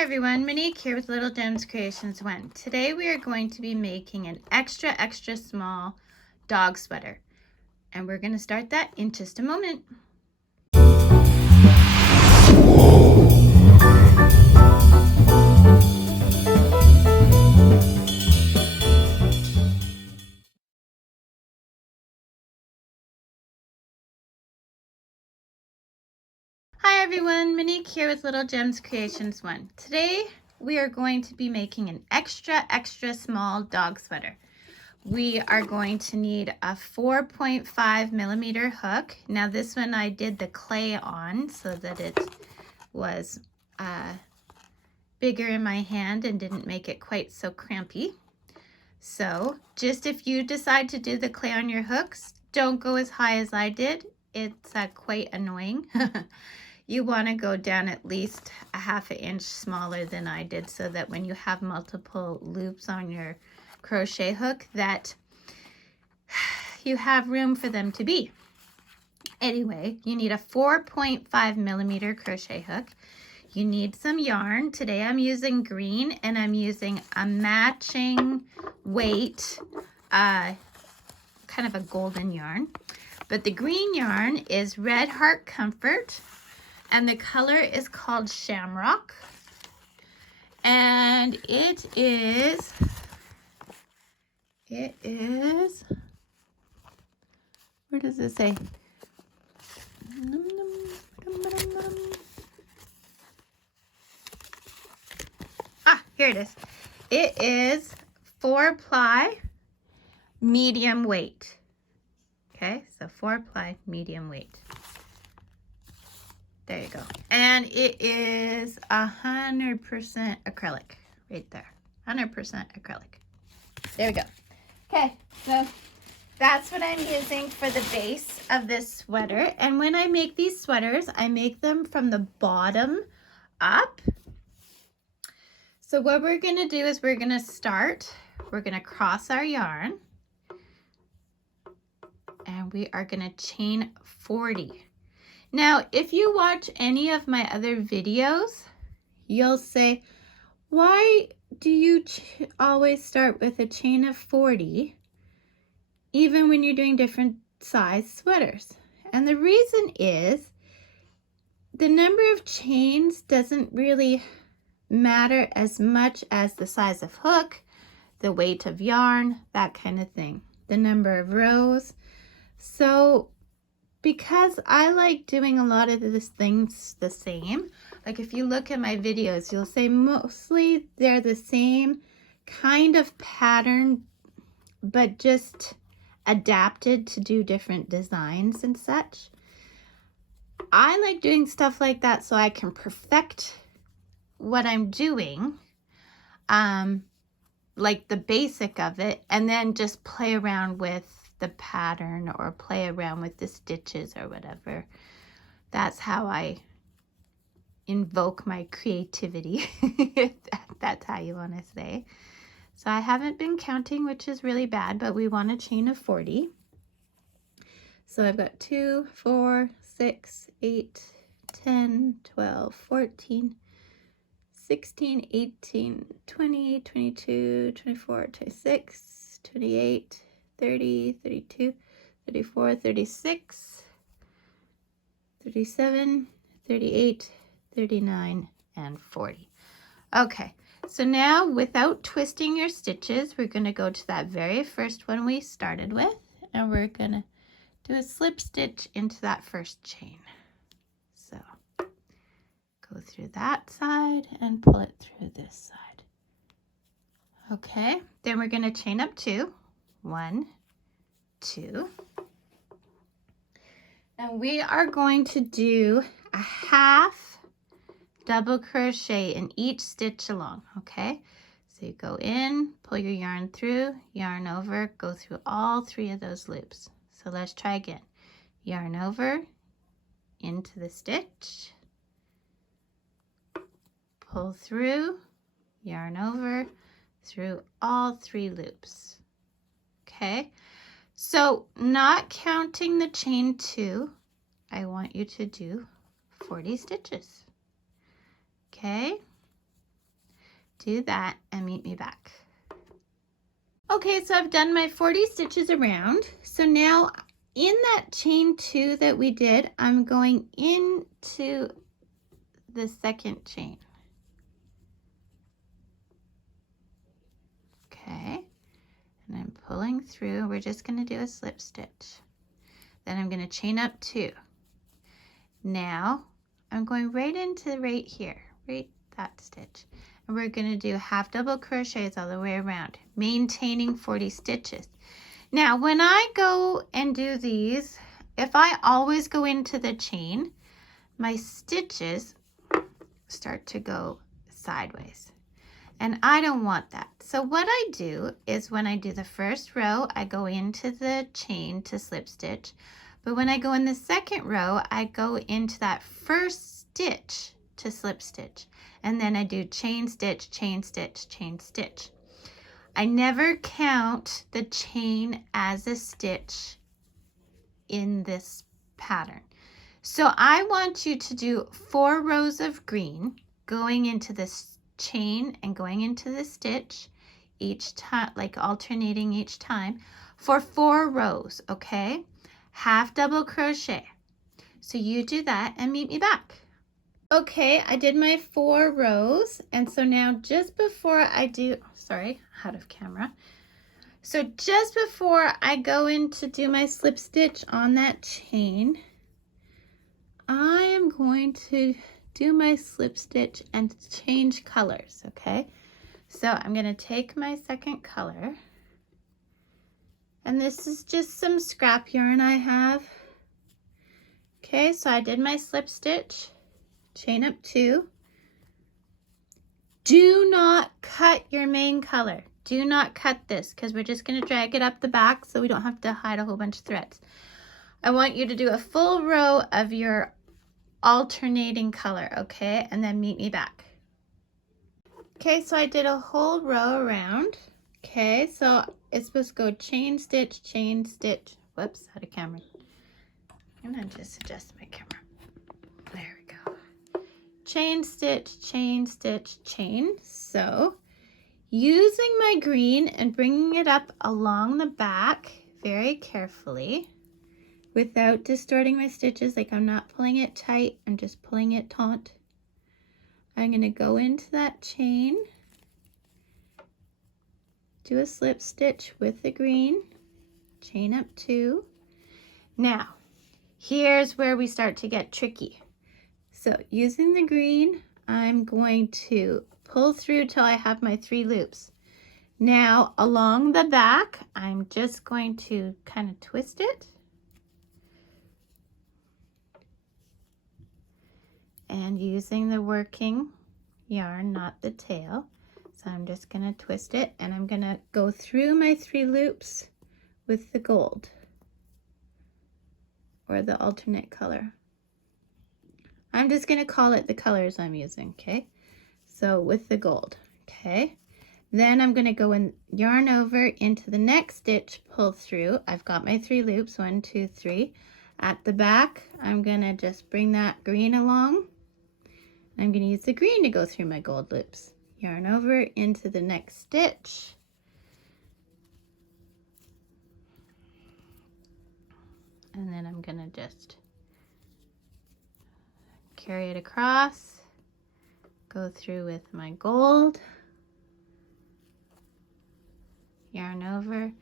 Hi everyone, Monique here with Little Gems Creations 1. Today we are going to be making an extra small dog sweater. And we're going to start that in just a moment. Hi everyone, Monique here with Little Gems Creations 1. Today we are going to be making an extra small dog sweater. We are going to need a 4.5 millimeter hook. Now this one I did the clay on so that it was bigger in my hand and didn't make it quite so crampy. So just if you decide to do the clay on your hooks, don't go as high as I did. It's quite annoying. You want to go down at least a ½ inch smaller than I did so that when you have multiple loops on your crochet hook that you have room for them to be. Anyway, you need a 4.5 millimeter crochet hook. You need some yarn. Today I'm using green and I'm using a matching weight, kind of a golden yarn. But the green yarn is Red Heart Comfort and the color is called Shamrock. And it is, where does it say? Here it is. It is 4-ply medium weight. Okay, so 4-ply medium weight. There you go. And it is 100% acrylic right there. 100% acrylic. There we go. Okay, so that's what I'm using for the base of this sweater. And when I make these sweaters, I make them from the bottom up. So what we're going to do is we're going to cross our yarn and we are going to chain 40. Now, if you watch any of my other videos, you'll say, why do you always start with a chain of 40, even when you're doing different size sweaters? And the reason is the number of chains doesn't really matter as much as the size of hook, the weight of yarn, that kind of thing, the number of rows. So because I like doing a lot of these things the same, like if you look at my videos, you'll say mostly they're the same kind of pattern, but just adapted to do different designs and such. I like doing stuff like that so I can perfect what I'm doing, like the basic of it, and then just play around with the pattern or play around with the stitches or whatever. That's how I invoke my creativity, if that's how you want to say. So I haven't been counting, which is really bad, but we want a chain of 40. So I've got 2, 4, 6, 8, 10, 12, 14, 16, 18, 20, 22, 24, 26, 28, 30, 32, 34, 36, 37, 38, 39, and 40. Okay, so now without twisting your stitches, we're going to go to that very first one we started with, and we're going to do a slip stitch into that first chain. So go through that side and pull it through this side. Okay, then we're going to chain up 2. 1, 2. And we are going to do a half double crochet in each stitch along, okay? So you go in, pull your yarn through, yarn over, go through all 3 of those loops. So let's try again. Yarn over, into the stitch, pull through, yarn over, through all 3 loops. Okay, so not counting the chain 2, I want you to do 40 stitches. Okay, Do that and meet me back. Okay, so I've done my 40 stitches around. So now in that chain 2 that we did, I'm going into the second chain. Okay, and I'm pulling through. We're just going to do a slip stitch. Then I'm going to chain up 2. Now I'm going right into right here, right that stitch. And we're going to do half double crochets all the way around, maintaining 40 stitches. Now, when I go and do these, if I always go into the chain, my stitches start to go sideways. And I don't want that. So what I do is when I do the first row, I go into the chain to slip stitch. But when I go in the second row, I go into that first stitch to slip stitch. And then I do chain stitch, chain stitch, chain stitch. I never count the chain as a stitch in this pattern. So I want you to do 4 rows of green going into this chain and going into the stitch each time, like alternating each time for 4 rows, okay? Half double crochet. So you do that and meet me back. Okay, I did my 4 rows, and so now just before I do, sorry, out of camera. So just before I go in to do my slip stitch on that chain, I am going to do my slip stitch and change colors, okay? So I'm going to take my second color, and this is just some scrap yarn I have. Okay, so I did my slip stitch, chain up 2. Do not cut your main color. Do not cut this because we're just going to drag it up the back so we don't have to hide a whole bunch of threads. I want you to do a full row of your alternating color, okay? And then meet me back. Okay, so I did a whole row around. Okay, so it's supposed to go chain stitch, whoops, out of camera. I'm gonna just adjust my camera. There we go. Chain stitch, chain stitch, chain. So using my green and bringing it up along the back very carefully without distorting my stitches, like I'm not pulling it tight, I'm just pulling it taut. I'm going to go into that chain, do a slip stitch with the green, chain up 2. Now, here's where we start to get tricky. So using the green, I'm going to pull through till I have my 3 loops. Now, along the back, I'm just going to kind of twist it. And using the working yarn, not the tail. So I'm just going to twist it, and I'm going to go through my 3 loops with the gold or the alternate color. I'm just going to call it the colors I'm using, okay? So with the gold, okay? Then I'm going to go and yarn over into the next stitch, pull through. I've got my 3 loops, 1, 2, 3. At the back, I'm going to just bring that green along. I'm going to use the green to go through my gold loops. Yarn over into the next stitch. And then I'm going to just carry it across, go through with my gold, yarn over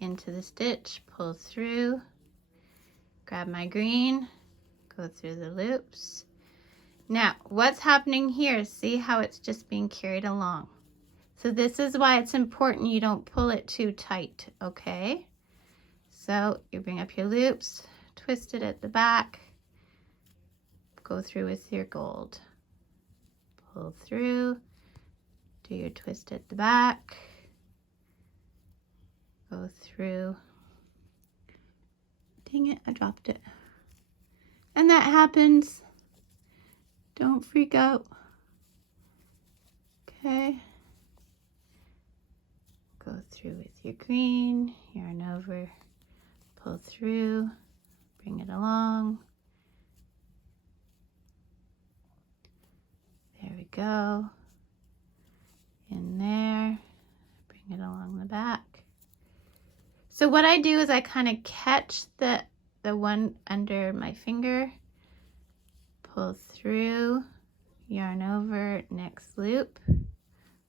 into the stitch, pull through, grab my green, go through the loops. Now, what's happening here? See how it's just being carried along. So this is why it's important you don't pull it too tight, okay? So you bring up your loops, twist it at the back, go through with your gold. Pull through, do your twist at the back, go through. Dang it, I dropped it. And that happens. Don't freak out. Okay. Go through with your green, yarn over, pull through, bring it along. There we go. So what I do is I kind of catch the one under my finger, pull through, yarn over, next loop,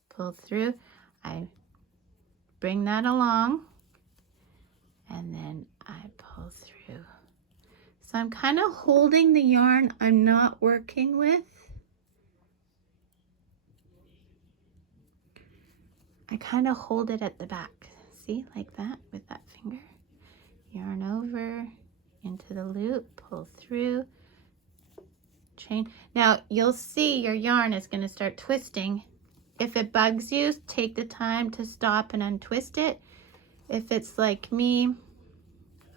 pull through. I bring that along and then I pull through. So I'm kind of holding the yarn I'm not working with. I kind of hold it at the back. See, like that with that finger. Yarn over, into the loop, pull through, chain. Now you'll see your yarn is going to start twisting. If it bugs you, take the time to stop and untwist it. If it's like me,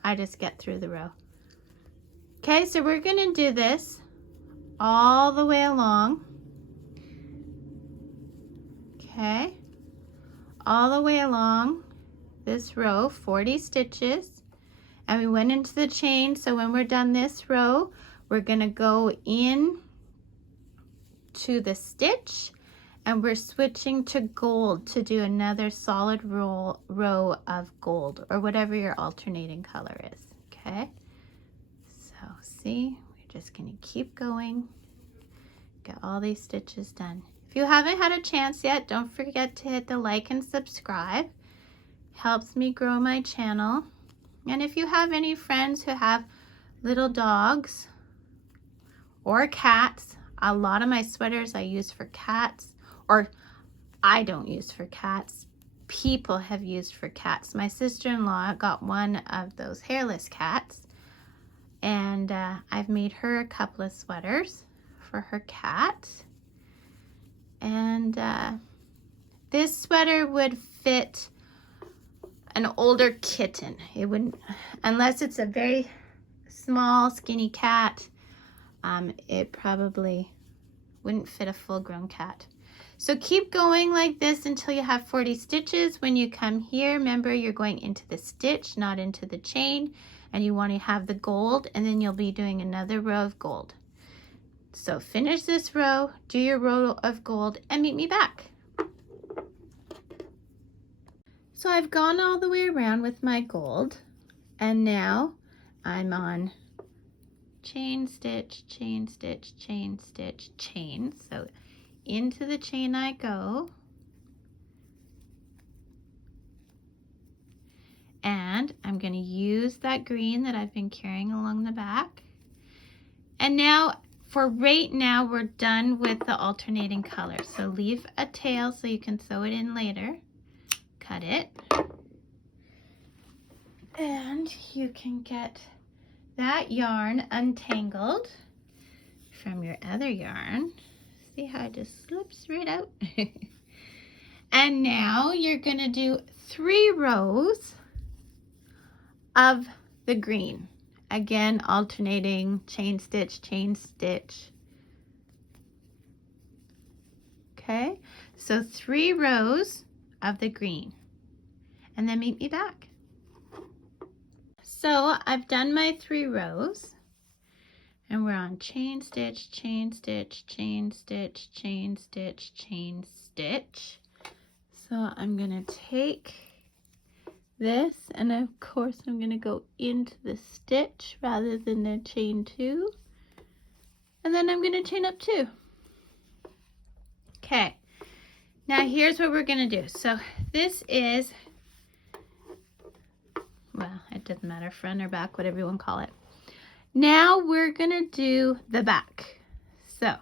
I just get through the row. Okay, so we're going to do this all the way along. Okay, all the way along this row, 40 stitches. And we went into the chain, so when we're done this row, we're going to go in to the stitch and we're switching to gold to do another solid row of gold or whatever your alternating color is. Okay, so see, we're just going to keep going, get all these stitches done. If you haven't had a chance yet, don't forget to hit the like and subscribe. Helps me grow my channel. And if you have any friends who have little dogs or cats, a lot of my sweaters I use for cats, or I don't use for cats. People have used for cats. My sister-in-law got one of those hairless cats, and I've made her a couple of sweaters for her cat. And this sweater would fit an older kitten. It wouldn't, unless it's a very small, skinny cat, it probably wouldn't fit a full-grown cat. So keep going like this until you have 40 stitches. When you come here, remember you're going into the stitch, not into the chain, and you want to have the gold, and then you'll be doing another row of gold. So finish this row, do your row of gold, and meet me back. So I've gone all the way around with my gold, and now I'm on chain, stitch, chain, stitch, chain, stitch, chain. So into the chain I go, and I'm going to use that green that I've been carrying along the back. And now, for right now, we're done with the alternating colors. So leave a tail so you can sew it in later. Cut it. And you can get that yarn untangled from your other yarn. See how it just slips right out? And now you're going to do 3 rows of the green. Again, alternating chain stitch, chain stitch. Okay, so 3 rows of the green. And then meet me back. So I've done my 3 rows. And we're on chain stitch, chain stitch, chain stitch, chain stitch, chain stitch. So I'm going to take this, and of course I'm going to go into the stitch rather than the chain 2. And then I'm going to chain up 2. Okay, now here's what we're going to do. So this is, well, it doesn't matter, front or back, whatever you want to call it. Now we're going to do the back. So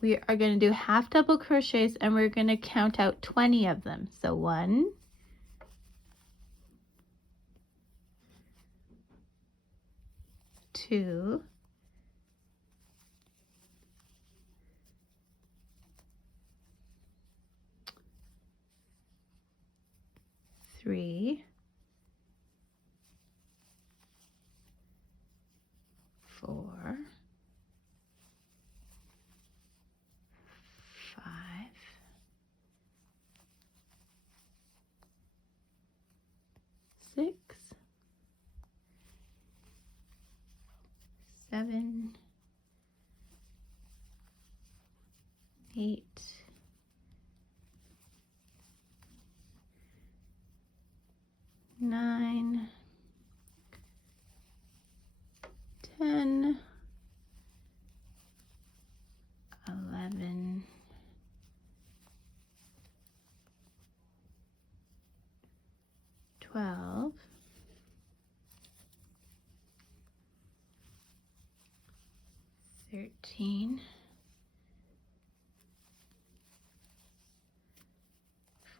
we are going to do half double crochets, and we're going to count out 20 of them. So 1, 2, 3, 4, 5, 6, 7, 8, 9, 11, 12, 13,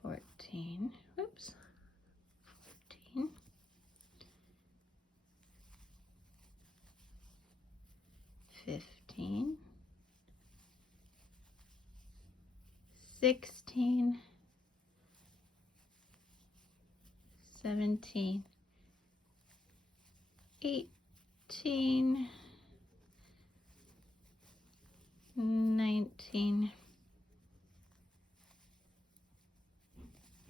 14, whoops, 14, 15, 16, 17, 18, 19,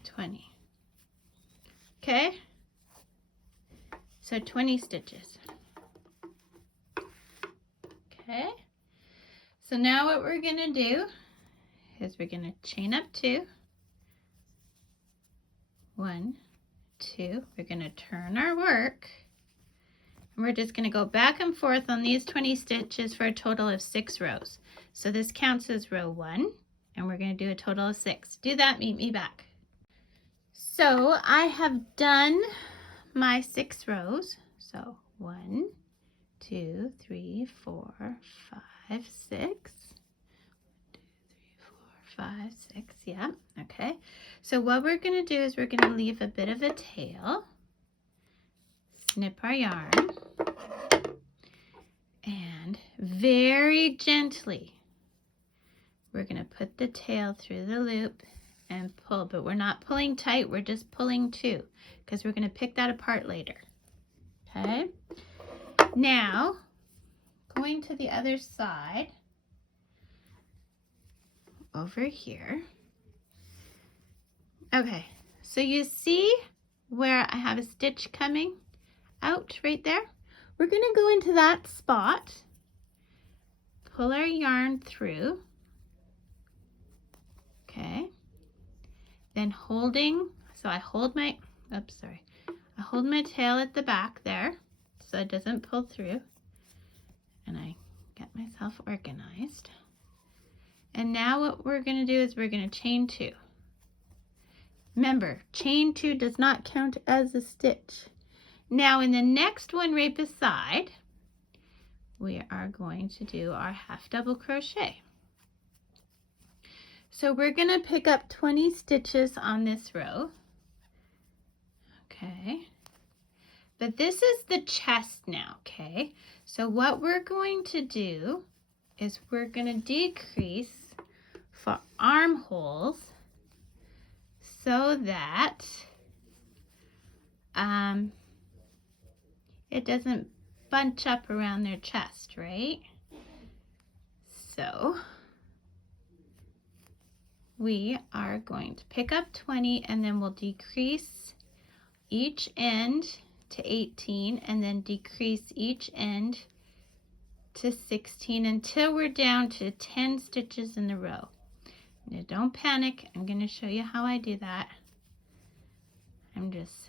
20. Okay, so 20 stitches. Okay, so now what we're going to do is we're going to chain up 2, 1, 2, we're going to turn our work, and we're just going to go back and forth on these 20 stitches for a total of 6 rows. So this counts as row 1, and we're going to do a total of 6. Do that, meet me back. So I have done my 6 rows. So 1, 2, 3, 4, 5, 6. 1, 2, 3, 4, 5, 6. Yeah, okay. So what we're going to do is we're going to leave a bit of a tail, snip our yarn, and very gently we're going to put the tail through the loop and pull, but we're not pulling tight, we're just pulling 2 because we're going to pick that apart later. Okay, now going to the other side over here. Okay, so you see where I have a stitch coming out right there? We're going to go into that spot, pull our yarn through, okay, then holding, so I hold my, oops, sorry, I hold my tail at the back there so it doesn't pull through, and I get myself organized. And now what we're going to do is we're going to chain 2. Remember, chain 2 does not count as a stitch. Now in the next one right beside, we are going to do our half double crochet. So we're going to pick up 20 stitches on this row. Okay. But this is the chest now, okay? So what we're going to do is we're going to decrease for armholes so that it doesn't bunch up around their chest, right? So we are going to pick up 20 and then we'll decrease each end to 18 and then decrease each end to 16 until we're down to 10 stitches in a row. Now don't panic, I'm going to show you how I do that. I'm just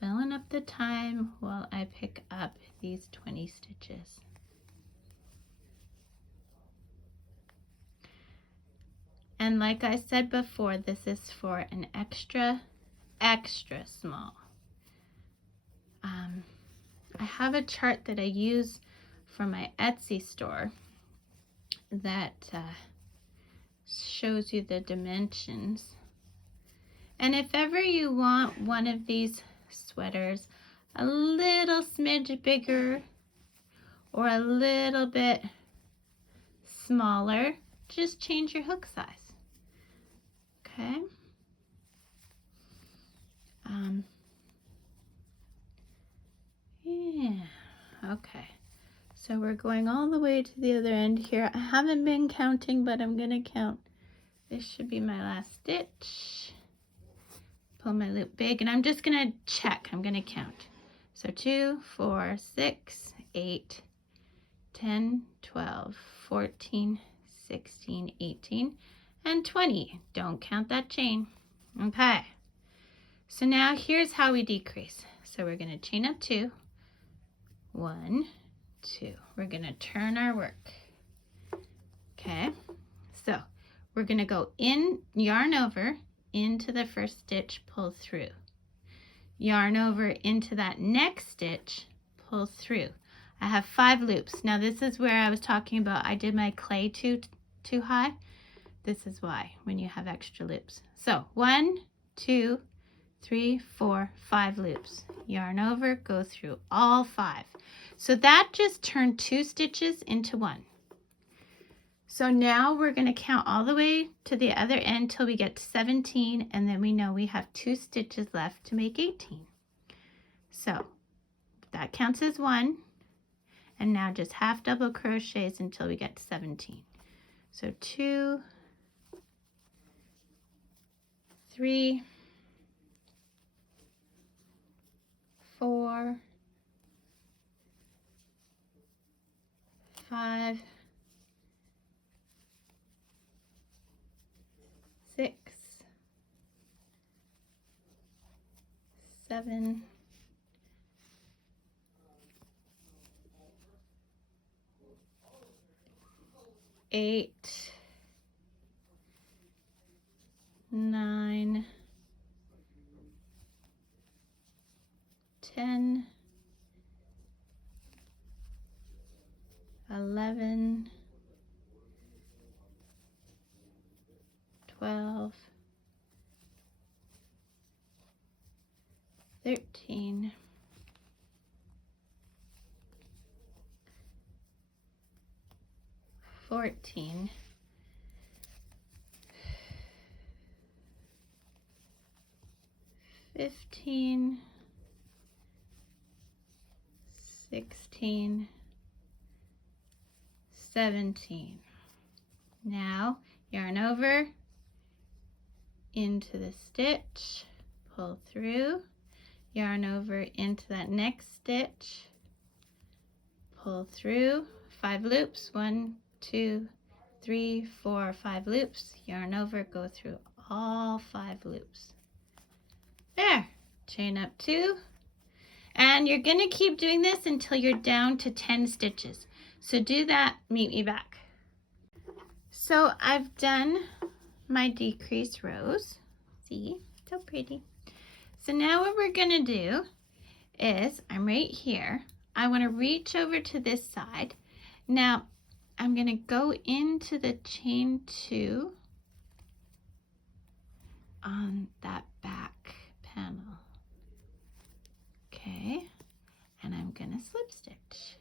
filling up the time while I pick up these 20 stitches. And like I said before, this is for an extra small. I have a chart that I use from my Etsy store that shows you the dimensions. And if ever you want one of these sweaters a little smidge bigger or a little bit smaller, just change your hook size. Okay. Yeah, okay. So we're going all the way to the other end here. I haven't been counting, but I'm gonna count. This should be my last stitch. Pull my loop big, and I'm just gonna check. I'm gonna count. So 2, 4, 6, 8, 10, 12, 14, 16, 18, and 20. Don't count that chain. Okay. So now here's how we decrease. So we're gonna chain up 2, 1, 2. We're gonna turn our work. Okay. So we're going to go in, yarn over into the first stitch, pull through. Yarn over into that next stitch, pull through. I have 5 loops. Now this is where I was talking about I did my clay too high. This is why, when you have extra loops. So 1, 2, 3, 4, 5 loops. Yarn over, go through all 5. So that just turned 2 stitches into 1. So now we're going to count all the way to the other end till we get to 17, and then we know we have 2 stitches left to make 18. So that counts as 1, and now just half double crochets until we get to 17. So 2, 3, 4, 5, 6, 7, 8, 9, 10, 11, 12, 13, 14, 15, 16, 17. Now yarn over into the stitch, pull through, yarn over into that next stitch, pull through, 5 loops, 1, 2, 3, 4, 5 loops, yarn over, go through all 5 loops. There, chain up 2, and you're going to keep doing this until you're down to 10 stitches. So do that, meet me back. So I've done my decrease rows. See, so pretty. So now what we're going to do is, I'm right here. I want to reach over to this side. Now I'm going to go into the chain 2 on that back panel. Okay, and I'm going to slip stitch.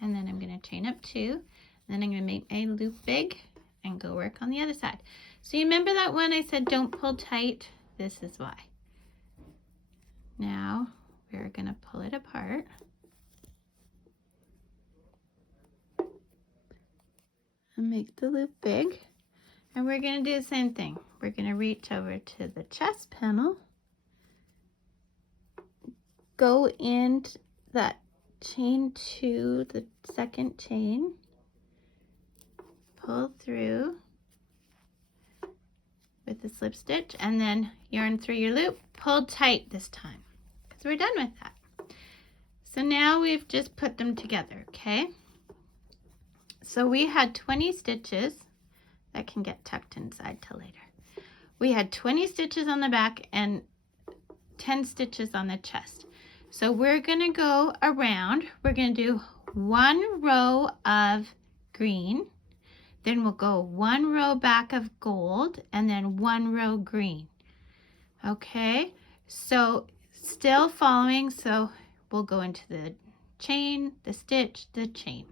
And then I'm going to chain up 2, and then I'm going to make my loop big and go work on the other side. So you remember that one I said don't pull tight? This is why. Now we're going to pull it apart. And make the loop big. And we're going to do the same thing. We're going to reach over to the chest panel, go in that chain 2, the second chain, pull through with the slip stitch, and then yarn through your loop, pull tight this time, because we're done with that. So now we've just put them together, okay? So we had 20 stitches that can get tucked inside till later. We had 20 stitches on the back and 10 stitches on the chest. So we're going to go around. We're going to do 1 row of green, then we'll go 1 row back of gold, and then 1 row green. Okay, so still following, so we'll go into the chain, the stitch, the chain.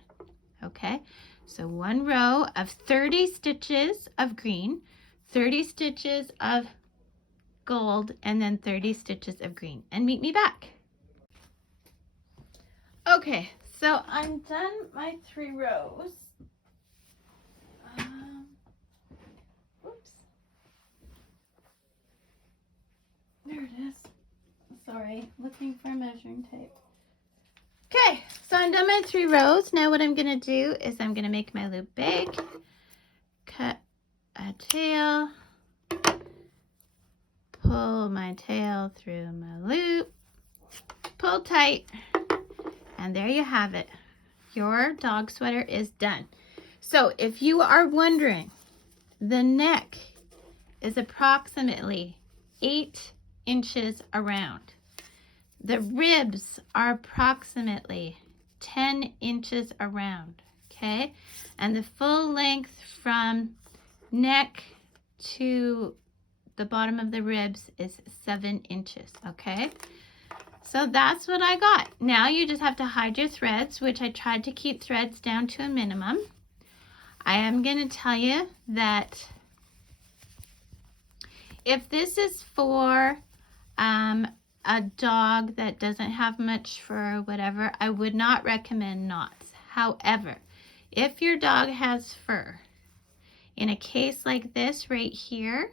Okay, so 1 row of 30 stitches of green, 30 stitches of gold, and then 30 stitches of green. And meet me back. Okay, so I'm done my 3 rows. Oops. There it is. Sorry, looking for measuring tape. Okay, so I'm done my 3 rows. Now what I'm going to do is I'm going to make my loop big, cut a tail, pull my tail through my loop, pull tight, and there you have it. your dog sweater is done. So if you are wondering, the neck is approximately 8 inches around. The ribs are approximately 10 inches around, okay? And the full length from neck to the bottom of the ribs is 7 inches, okay? So that's what I got. Now you just have to hide your threads, which I tried to keep threads down to a minimum. I am going to tell you that if this is for a dog that doesn't have much fur or whatever, I would not recommend knots. However, if your dog has fur, in a case like this right here,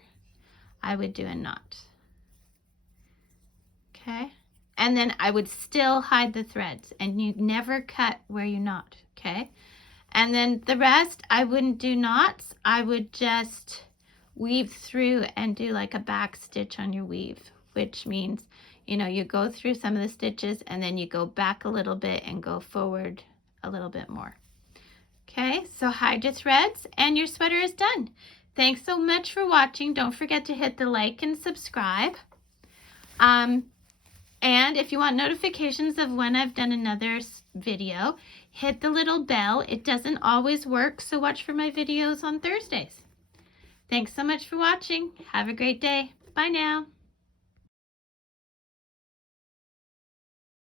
I would do a knot. Okay? And then I would still hide the threads, and you never cut where you knot, okay? And then the rest, I wouldn't do knots. I would just weave through and do like a back stitch on your weave, which means, you know, you go through some of the stitches and then you go back a little bit and go forward a little bit more. Okay, so hide your threads and your sweater is done. Thanks so much for watching. Don't forget to hit the like and subscribe. And if you want notifications of when I've done another video, hit the little bell. It doesn't always work, so watch for my videos on Thursdays. Thanks so much for watching. Have a great day. Bye now.